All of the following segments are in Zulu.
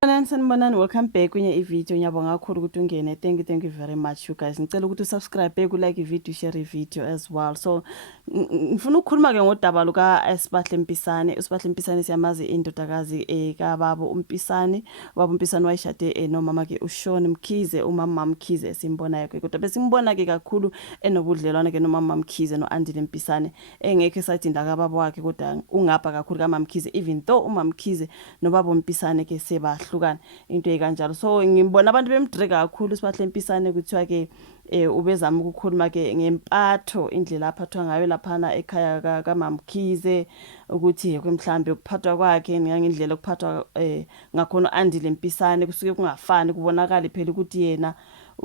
Sanibonani, welcome back kwenye i-video. Ngiyabonga kakhulu ukuthi ungene. Thank you very much you guys. Ngicela ukuthi usubscribe, like i-video, share i-video as well. So ngifuna ukukhuluma ke ngodaba luka Sibahle Mpisane. uSibahle Mpisane siyamazi indodakazi kababa uMpisane. Ubaba uMpisane wayishade nomama ke uShone Mkhize, umama Mkhize simbona yakhe. Kodwa besimbona ke kakhulu enobudlelwane ke nomama Mkhize noAndile Mpisane. Engekho esayidinda kababa wakhe kodwa ungapha kakhulu kaMama Mkhize, even though uMama Mkhize nobaba uMpisane ke sebahlukana into ekanjalo. So ngibona abantu bemdrega kakhulu uSibahle Mpisane kuthiwa ke ubezama ukukhuluma ke ngempatho, indlela aphathwa ngayo laphana ekhaya kaMama Mkhize, ukuthi mhlambe ukuphathwa kwakhe ngendlela okuphathwa ngakhona uAndile Mpisane kusuke kungafani, kubonakala phela ukuthi yena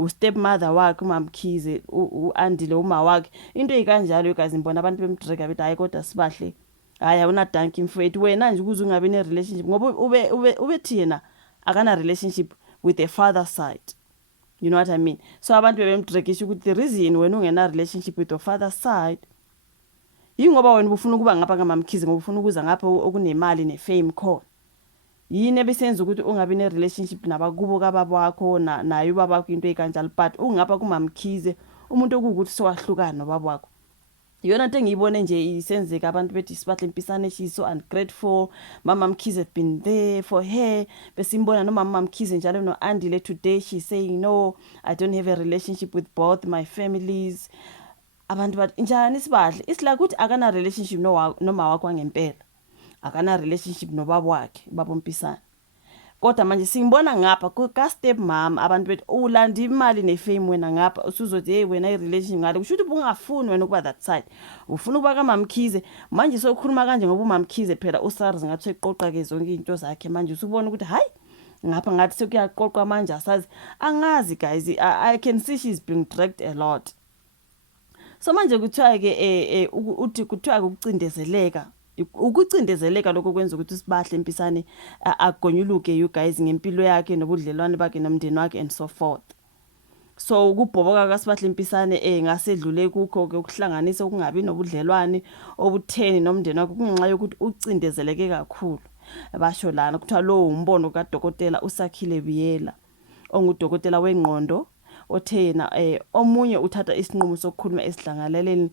step mother wakhe uMama Mkhize, uAndile uma wakhe, into ekanjalo guys. Ngibona abantu bemdrega bethi hayi kodwa Sibahle hayi awunadanki mfowethu wena nje ukuze ungabe ne relationship, ngoba ubethi yena akana relationship with the father side. You know what I mean? So abantu bebemdrekisha ukuthi the reason wena ungena relationship with your father side yingoba wena ufuna ukuba ngapha kaMama Mkhize, ngoba ufuna ukuza ngapha okunemali nefame khona. Yini ebisenza ukuthi ungabe ne relationship nabakubo kababa wakho naye ubaba wakho into ekanjalo, but ungapha kuMama Mkhize umuntu okuthi sowahlukana nobaba wakho. Yona into engiyibone nje isenzeka, abantu bethi Sibahle Mpisane she's so ungrateful, Mama Mkhize has been there for her. Besimbona nomama Mkhize njalo noAndile today she's saying no, I don't have a relationship with both my families. Abantu bathi njani Sibahle? It's like ukuthi akana relationship noma wakho ngempela, akana relationship nobaba wakhe baba Mpisane. Kodwa manje singibona ngapha ka step mama, abantu bethi ulanda imali nefame wena ngapha usuzothi hey wena i-relationship ngale, kusho ukuthi ungafuni wena ukuba that side, ufuna ukuba kaMama Mkhize. Manje sokhuluma kanje ngoba uMama Mkhize phela uSARS ngathi eqoqa ke zonke into zakhe, manje usubona ukuthi hayi ngapha ngathi sekuyaqoqwa manje asazi, angazi guys. I can see she's being dragged a lot. So manje kuthiwa ke uthi kuthiwa ukucindezeleka, ukucindezeleka lokho kwenza ukuthi uSibahle Mpisane agonyuluke you guys ngempilo yakhe nobudlelwane bakhe nomndeni wakhe and so forth. So ukubhoboka kaSibahle Mpisane ngasedlule kukho ke ukuhlanganisa ukungabi nobudlelwane obutheni nomndeni wakhe kungenxa yokuthi ucindezeleke kakhulu. Basho lana kuthiwa lo umbono kaDokotela uSakhile Biyela ongudokotela wengqondo, othe yena omunye uthatha isinqumo sokukhuluma esidlangalaleni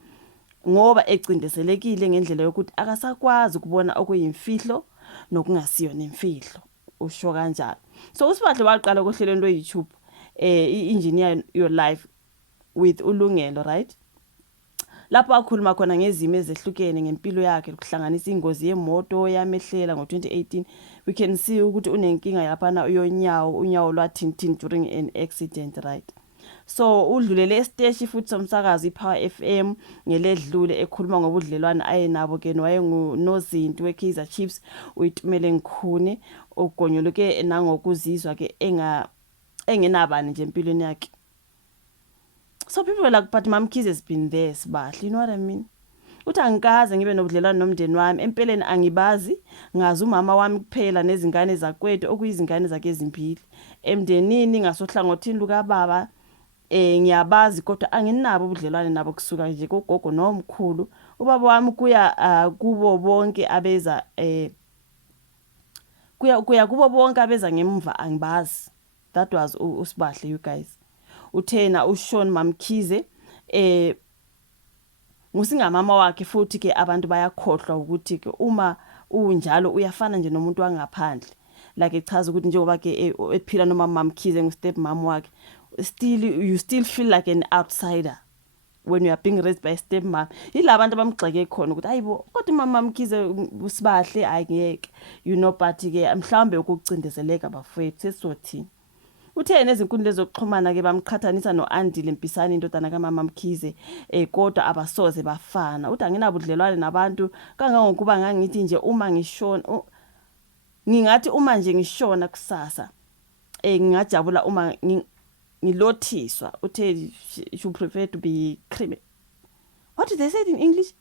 ngoba ecindezelekile ngendlela yokuthi akasakwazi ukubona okuyimfihlo nokungasiyo nemfihlo, usho kanjalo. So uSibahle waqala kohlelo lwe-YouTube i-Engineer Your Life with uLungelo, right? Lapho akhuluma khona ngezimo ezehlukene ngempilo yakhe, kuhlanganisa ingozi yemoto yamehlela ngo-2018. We can see ukuthi unenkinga yaphana unyawo lwathintin during an accident, right? So udlulele esiteshi futhi somsakazo iPower FM ngeledlule ekhuluma ngobudlelwane ayenabo ke nowayengunozinti weKaizer Chiefs uyitumele Ngikhune, ogonyuluke nangokuzizwa ke engenabani nje empilweni yakhe. So people were like, but Mama Mkhize has been there Sibahle, you know what I mean? Uthi angikaze ngibe nobudlelwane nomndeni wami, empeleni angibazi, ngazi umama wami kuphela nezingane zakwethu okuyizingane zakhe ezimbili. Emndenini ngasohlangothini luka baba ngiyabazi kodwa anginabo ubudlelwane nabo kusuka nje kogogo nomkhulu. Ubaba wami kuya kubo bonke abeza kuya kubo bonke abeza ngemva angibazi. That was uSibahle you guys. Uthena uShone Mama Mkhize ngusingamama wakhe, futhi ke abantu bayakhohlwa ukuthi ke uma unjalo uyafana nje nomuntu wangaphandle, like echaza ukuthi njengoba ke ephila nomama Mkhize ngustep mom wakhe, you still feel like an outsider when you are being raised by a step mom. Yila abantu abamgxeke khona ukuthi hayibo kodwa Mama Mkhize uSibahle ayingeke, you know, but ke mhlambe ukucindezeleka bafowethu sesizothini. Uthe nezinkundla zokuxhumana ke bamqhathanisa noAndile Mpisane indodana kaMama Mkhize, kodwa abasoze bafana. Uthi anginabudlelwane nabantu kangangokuba ngangithi nje uma ngishona ngingathi uma nje ngishona kusasa ngingajabula uma ngilothiswa. Uthe you prefer to be what did they say in English?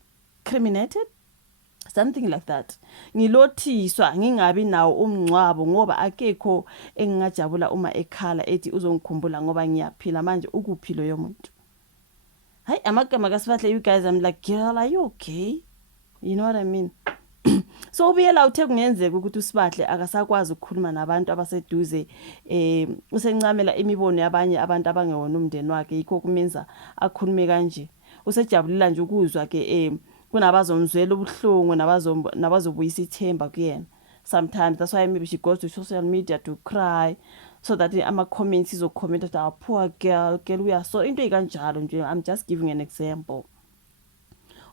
Criminated? Something like that. Ngilothiswa ngingabi nawo umncwabo ngoba akekho engingajabula uma ekhala ethi uzongikhumbula ngoba ngiyaphila manje ukuphilo yomuntu. Hayi amagama kaSibahle you guys, I'm like girl, are you okay? You know what I mean? So ubiyela uthe kungenzeka ukuthi uSibahle akasakwazi ukukhuluma nabantu abaseduze usencamela imibono yabanye abantu abangewona umndeni wakhe yikho kumenza akhulume kanje usejabulila nje ukuzwa ke kunabazomzwela ubuhlungu nabazobuyisa ithemba kuyena. Sometimes that's why maybe she goes to social media to cry so that ama-comments izokhomenta ukuthi our poor girl we are so into ikanjalo nje. I'm just giving an example.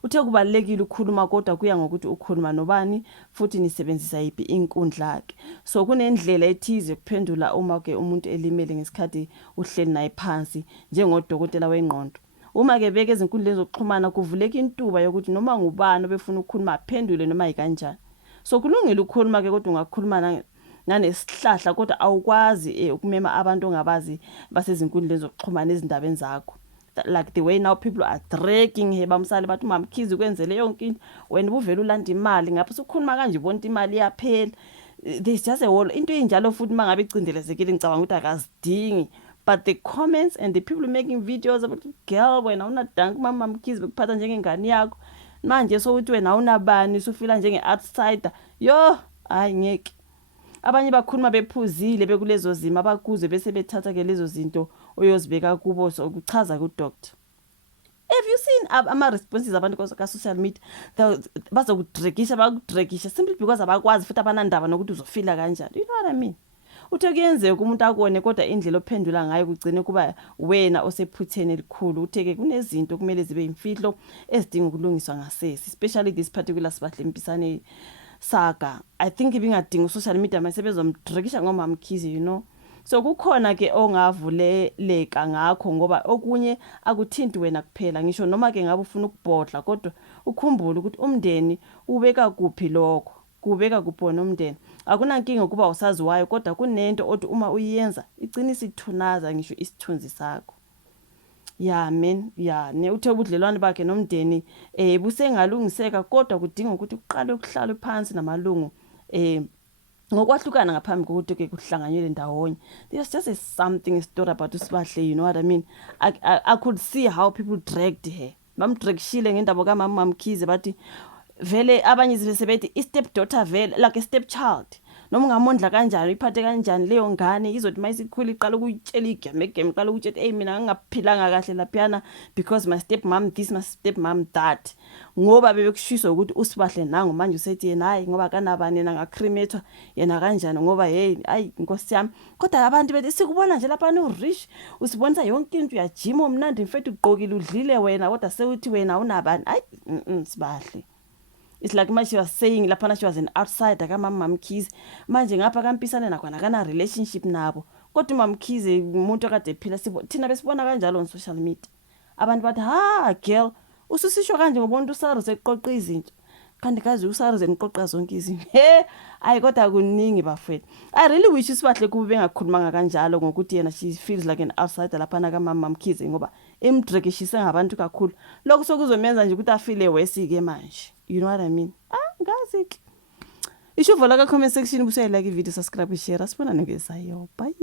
Uthe kubalekile ukukhuluma kodwa kuya ngokuthi ukhuluma nobani futhi nisebenzisa yipi inkundla yakhe. So kunendlela ethize ukuphendula uma ke umuntu elimele ngesikhathi uhleli naye phansi njengodokotela wengqondo. Uma ke beke ezinkundleni zokuxhumana kuvuleka intuba yokuthi noma ngubani obefuna ukukhuluma aphendule noma ikanjani. So kulungile ukukhuluma ke kodwa ungakhuluma nanesihlahla kodwa awukwazi ukumema abantu ongabazi basezinkundleni zokuxhumana ezindabeni zakho. Like the way now people are dragging he bamsale bathi uMamkhize kwenzele yonke into wena ubuvela ulanda imali ngapha ukukhuluma kanje bonke imali iyaphela. There's just a whole into enjalo futhi mangabe icindelezekile ngicabanga ukuthi akazidingi. But the comments and the people making videos about girl wena unadank uMamkhize bekuphatha njengengane yakho manje so uthi wena unabani usufila njenge outsider yo hayi ngeke. Abanye bakhuluma bephuzile bekulezo zima abakuze bese bethatha ke lezo zinto oyozibeka kubo so ukuchaza ku doctor. Have you seen ama responses abantu ka social media bazokudregisha simply because abakwazi futhi abanandaba nokuthi uzofila kanjani. You know what I mean? Uthe kuyenzeka umuntu akone kodwa indlela ophendula ngayo kugcine kuba wena osephutheni elikhulu. Utheke kunezinto kumele zibe imfihlo ezidinga ukulungiswa ngasesi, especially this particular Sibahle Mpisane saga. I think ibingadinga social media masebezomdrekisha ngoMamkhize, you know. So kukhona ke ongavuleleka ngakho ngoba okunye akuthinti wena kuphela ngisho noma ke ngabe ufuna ukubhodla kodwa ukhumbule ukuthi umndeni ubeka kuphi lokho. Kubeka kupona umndeni akunankinga ukuba usaziwayo kodwa kunento othi uma uyenza igcina isithunaza ngisho isithunzi sakho. Yeah man, yeah ne uthe ubudlelwane bakhe nomndeni busengalungiseka kodwa kudinga ukuthi uqale ukuhlala phansi namalungu ngokwahlukana ngaphambi kokuthi ke kuhlanganyele ndawonye. There's just a story about uSibahle, you know what I mean? I could see how people dragged her. Bamdragishile ngendaba kaMamkhize bathi vele abanye sebethi i-step daughter vele like a step child. Noma ungamondla kanjani iphathe kanjani leyo ngane izothi mayisikhula iqala ukuyitshela igame iqala ukutshela hey mina ngingaphilanga kahle laphana because my step mom this my step mom that. Ngoba bebekushiswa ukuthi uSibahle nangu manje usethi yena hayi ngoba kanabani yena ngacremate yena kanjani ngoba hey ayi inkosi yami kodwa abantu bethi sikubona nje lapha uRich usibonisa yonke into uyajima omnandi mfethu ugqokile udlile wena kodwa sewuthi wena unabani ayi Sibahle. It's like manje she was saying lapha she was an outsider kaMamkhize manje ngapha kaMpisane nakwana kana relationship nabo kodwa uMamkhize umuntu akade ephila thina besibona kanjalo on social media abantu bathi ha girl ususisho kanje ngoba umuntu uSarah eqoqa izinto kanti kazi uSarah eniqoqa zonke izinto ayi kodwa kuningi bafethu. I really wish Sibahle kube bengakhulumanga kanjalo ngokuthi yena she feels like an outsider lapha kaMamkhize ngoba emdrekishise ngabantu kakhulu lokho sokuzomenza nje ukuthi afile wesike manje. You know what I mean? Ngazi. Isho vala ka comment section busayela ke video subscribe share asibona ngesayo. Bye.